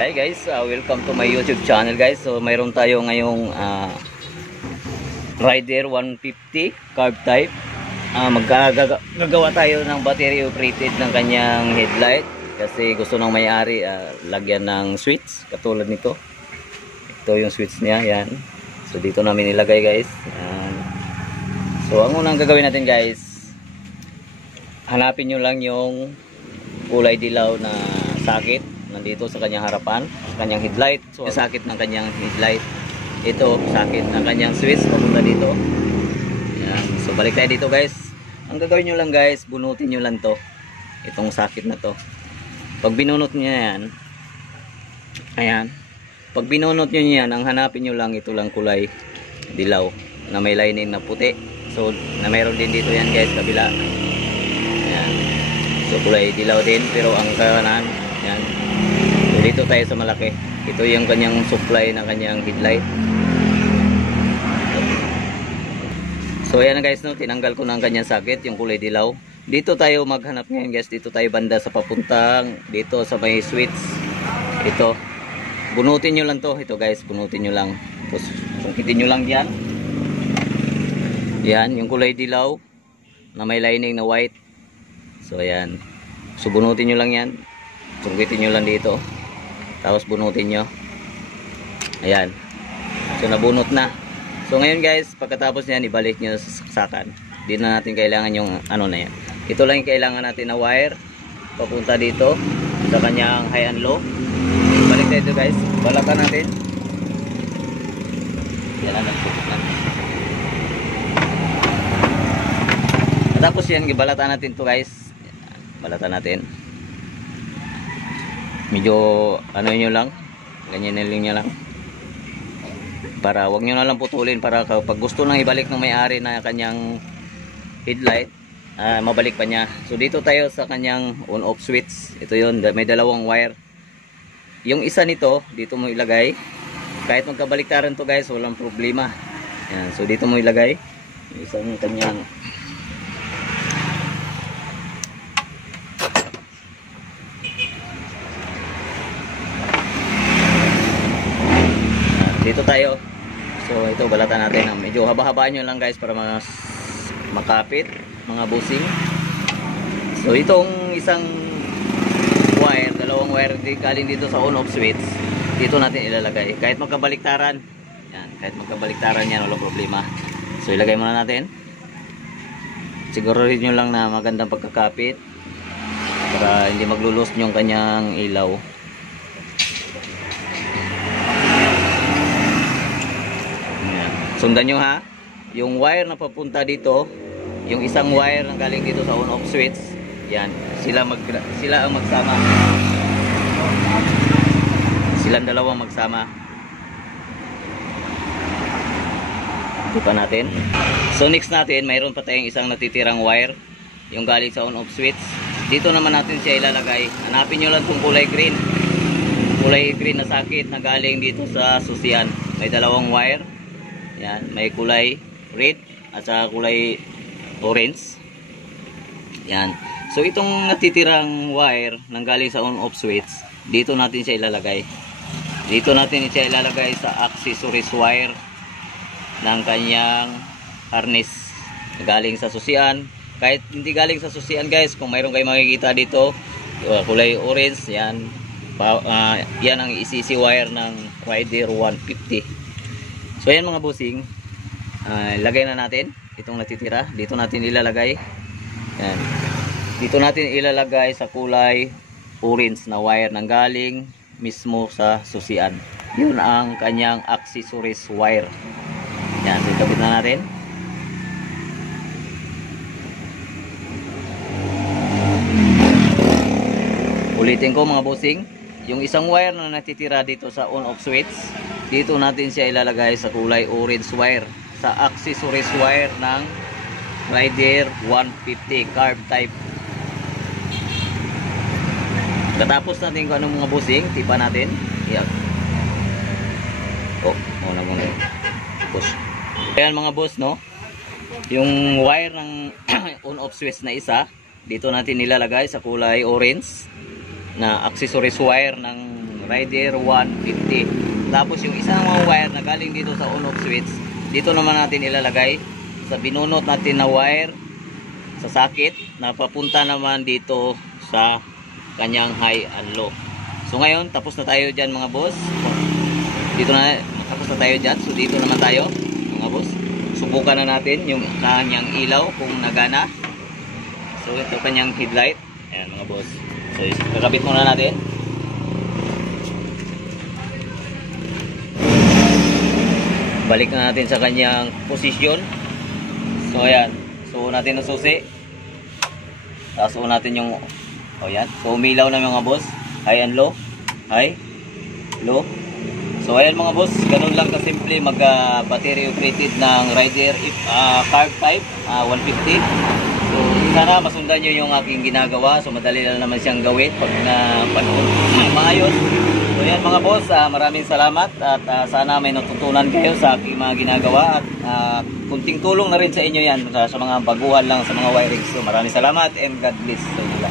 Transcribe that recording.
Hi guys, welcome to my YouTube channel guys. So mayroon tayo ngayong Rider 150 carb type. Magagawa tayo ng battery operated ng kanyang headlight kasi gusto ng may-ari lagyan ng switch katulad nito. Ito yung switch niya, yan. So dito namin nilagay guys. So ang unang gagawin natin guys, hanapin nyo lang yung kulay dilaw na sakit nandito sa kanyang harapan, sa kanyang headlight. So yung sakit ng kanyang headlight, ito sakit ng kanyang switch papunta dito. Yan. So balik tayo dito guys. Ang gagawin nyo lang guys, bunutin nyo lang to, itong sakit na to. Pag binunot nyo yan, ayan, pag binunot nyo yan, ang hanapin nyo lang ito lang kulay dilaw na may lining na puti. So na mayroon din dito yan guys, kabila. Ayan. So kulay dilaw din, pero ang kanan yan. So dito tayo sa malaki. Ito yung kanyang supply ng kanyang headlight. So ayan na guys, no, tinanggal ko na ang kanyang sakit, yung kulay dilaw. Dito tayo maghanap ngayon guys, dito tayo banda sa papuntang dito sa may switch. Ito. Bunutin nyo lang to, ito guys, bunutin nyo lang. Tapos sungkitin nyo lang yan. Yan, yung kulay dilaw na may lining na white. So ayan. So bunutin nyo lang yan. Sungkitin nyo lang dito. Tapos bunutin nyo. Ayan. So nabunot na. So ngayon guys, pagkatapos nyan, ibalik nyo sa saksakan. Di na natin kailangan yung ano na yan. Ito lang yung kailangan natin na wire. Papunta dito sa kanyang high and low. Balik na ito guys. Balakan natin. Yan lang nagpupit na. Tapos yan, gibalatan natin to guys. Balatan natin. Medyo ano nyo lang, ganyan nyo lang, para wag nyo na lang putulin, para kapag gusto nang ibalik ng may-ari na kanyang headlight, mabalik pa niya. So dito tayo sa kanyang on off switch. Ito yun, may dalawang wire. Yung isa nito dito mo ilagay, kahit magkabaliktaran to guys, walang problema. Yan, so dito mo ilagay yung isang kanyang. Dito tayo. So ito, balatan natin. Medyo haba-habaan nyo lang guys para mas makapit mga busing. So itong isang wire, dalawang wire galing dito sa on off switch, dito natin ilalagay. Kahit magkabaliktaran yan, kahit magkabaliktaran yan, walang problema. So ilagay muna natin. Siguruhin nyo lang na magandang pagkakapit para hindi maglulos yung kanyang ilaw. Sundan nyo ha, yung wire na papunta dito, yung isang wire na galing dito sa on-off switch, yan, sila ang magsama. Silang dalawang magsama. Ito pa natin. So next natin, mayroon pa tayong isang natitirang wire, yung galing sa on-off switch. Dito naman natin siya ilalagay. Hanapin nyo lang itong kulay green. Kulay green na sakit na galing dito sa susian. May dalawang wire. Yan, may kulay red at saka kulay orange. Yan. So itong natitirang wire nang galing sa on-off switch, dito natin siya ilalagay. Dito natin siya ilalagay sa accessories wire ng kanyang harness galing sa susian. Kahit hindi galing sa susian guys, kung mayroon kayong makikita dito kulay orange, yan. Yan ang ECC wire ng Rider 150. So ayan mga busing, lagay na natin itong natitira. Dito natin ilalagay. Ayan. Dito natin ilalagay sa kulay orange na wire nang galing mismo sa susian. Yun ang kanyang accessories wire. Ayan, so ikabit na natin. Ulitin ko mga busing, yung isang wire na natitira dito sa on-off switch, dito natin siya ilalagay sa kulay orange wire, sa accessories wire ng Rider 150 carb type. Katapos natin kung anong mga busing, tipa natin. Yan. Oh, muna muna. Push. Ayan mga boss, no? Yung wire ng on-off switch na isa, dito natin nilalagay sa kulay orange na accessories wire ng Rider 150. Tapos yung isang mga wire na galing dito sa on-off switch, dito naman natin ilalagay sa binunot natin na wire sa socket na papunta naman dito sa kanyang high and low. So ngayon, tapos na tayo dyan mga boss. Dito na, tapos na tayo dyan. So dito naman tayo mga boss. Subukan na natin yung kanyang ilaw kung nagana. So ito kanyang headlight. Ayan mga boss. So kakabit muna natin. Balik na natin sa kanyang posisyon. So ayan. So natin ang susi. Tapos natin yung ayan. So umilaw na mga boss. High and low. High. Low. So ayan mga boss, ganun lang kasimple mag battery operated ng Rider carb type 150. So sana masundan nyo yung aking ginagawa. So madali lang naman siyang gawin pag panahon maayos. So ayan mga boss, maraming salamat at sana may natutunan kayo sa aking mga ginagawa at kunting tulong na rin sa inyo yan sa mga baguhan lang sa mga wiring. So maraming salamat and God bless sa inyo.